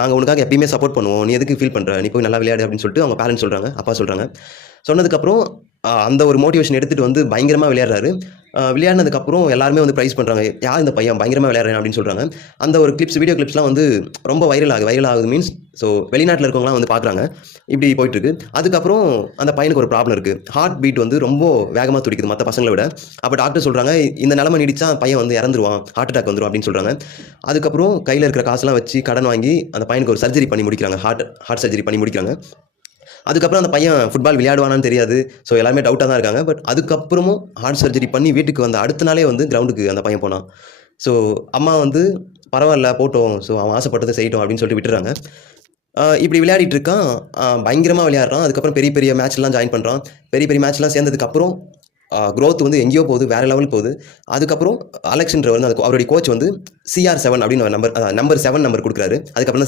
நாங்கள் உனக்காக எப்பயுமே சப்போர்ட் பண்ணுவோம், நீ எதுக்கு ஃபீல் பண்ணுற, நீ போய் நல்லா விளையாடு அப்படின்னு சொல்லிட்டு அவங்க பேரண்ட்ஸ் சொல்கிறாங்க, அப்பா சொல்கிறாங்க. சொன்னதுக்கப்புறம் அந்த ஒரு மோட்டிவேஷன் எடுத்துகிட்டு வந்து பயங்கரமாக விளையாடுறாரு. விளையாடினதுக்கப்புறம் எல்லாருமே வந்து ப்ரைஸ் பண்ணுறாங்க, யார் இந்த பையன் பயங்கரமாக விளையாடுறேன் அப்படின்னு சொல்கிறாங்க. அந்த ஒரு வீடியோ கிளிப்ஸ்லாம் வந்து ரொம்ப வைரல் ஆகுது மீன்ஸ் ஸோ வெளிநாட்டில் இருக்கவங்களாம் வந்து பார்க்குறாங்க, இப்படி போயிட்டுருக்கு. அதுக்கப்புறம் அந்த பையனுக்கு ஒரு ப்ராப்ளம் இருக்குது, ஹார்ட் பீட் வந்து ரொம்ப வேகமாக துடிக்குது மற்ற பசங்களை விட. அப்போ டாக்டர் சொல்கிறாங்க, இந்த நிலைமை நீடிச்சா பையன் வந்து இறந்துருவான், ஹார்ட் அட்டாக் வந்துடும் அப்படின்னு சொல்கிறாங்க. அதுக்கப்புறம் கையில் இருக்கிற காசுலாம் வச்சு கடன் வாங்கி அந்த பையனுக்கு ஒரு சர்ஜரி பண்ணி முடிக்கிறாங்க, ஹார்ட் சர்ஜரி பண்ணி முடிக்கிறாங்க. அதுக்கப்புறம் அந்த பையன் ஃபுட்பால் விளையாடுவானான்னு தெரியாது. ஸோ எல்லாருமே டவுட்டாக தான் இருக்காங்க. பட் அதுக்கப்புறமும் ஹார்ட் சர்ஜரி பண்ணி வீட்டுக்கு வந்த அடுத்த நாளே வந்து கிரவுண்டுக்கு அந்த பையன் போனான். ஸோ அம்மா வந்து பரவாயில்ல போட்டோம், ஸோ அவன் ஆசைப்பட்டதை செய்யட்டும் அப்படின்னு சொல்லிட்டு விட்டுறாங்க. இப்படி விளையாடிட்டு இருக்கான், பயங்கரமாக விளையாடுறான். அதுக்கப்புறம் பெரிய பெரிய மேட்ச்லாம் ஜாயின் பண்ணுறான். பெரிய பெரிய மேட்ச்லாம் சேர்ந்ததுக்கப்புறம் க்ரோத் வந்து எங்கேயோ போகுது, வேறு லெவல் போகுது. அதுக்கப்புறம் அலெக்ஸ்ன்ற வந்து அவருடைய கோச் வந்து CR7 அப்படின்னு நம்பர் 7 நம்பர் கொடுக்குறாரு. அதுக்கப்புறம்